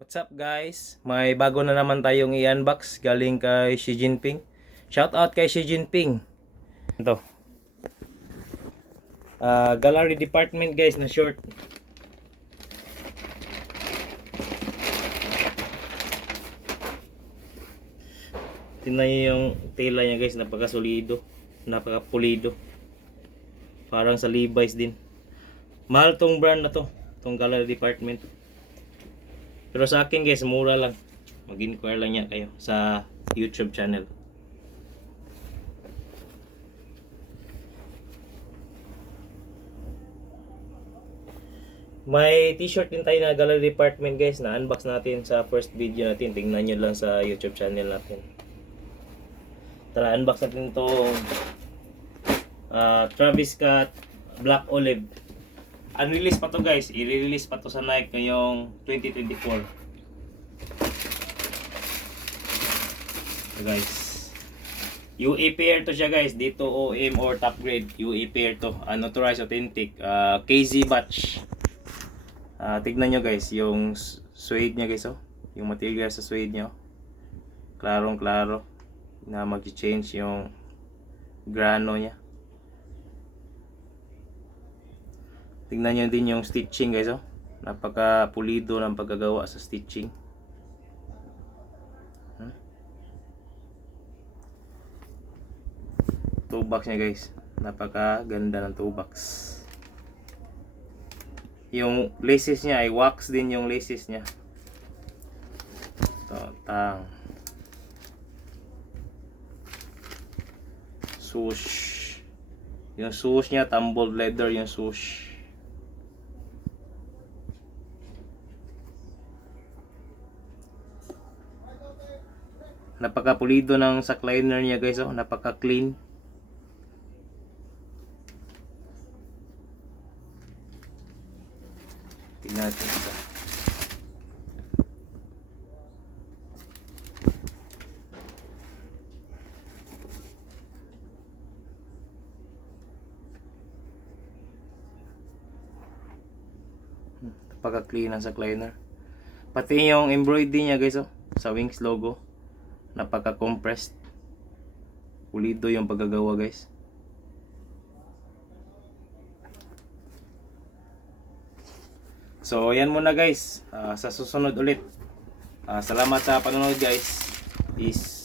What's up guys? May bago na naman tayong i-unbox galing kay Xi Jinping. Shout out kay Xi Jinping. Ito. Gallery department guys na short. Tingnan niyo yung tela niya guys, napakasolido, napakapulido. Parang sa Levi's din. Mahal tong brand na to, tong gallery department. Pero sa akin guys, mura lang. Mag-inquire lang niya kayo sa YouTube channel. May t-shirt din tayo na gallery department guys, na unbox natin sa first video natin. Tingnan nyo lang sa YouTube channel natin. Tara, unbox natin itong Travis Scott Black Olive. Unreleased pa to guys, i-release pa to sa Nike ngayong 2024. So guys, UE pair to siya guys, dito OM or top grade, UE pair to, unauthorized authentic, KZ batch. Tignan nyo guys, yung suede nya guys, oh. Yung material sa suede nya, oh. Klarong klaro na mag-change yung grano nya. Tingnan nyo din yung stitching guys, oh. Napaka pulido ng pagkagawa sa stitching. Toe box nya guys, napaka ganda ng toe box. Yung laces nya ay wax din, yung laces nya. Ito, tang. Swoosh. Yung swoosh nya, tumbled leather yung swoosh. Napaka-pulido ng sack liner niya guys, oh. Napaka-clean. Tingnan natin ito. Napaka-clean ng sack liner. Pati yung embroidery niya guys, oh, sa Wings logo. Napaka-compressed. Pulido yung paggagawa guys. So yan muna guys, sa susunod ulit. Salamat sa panonood guys. Peace.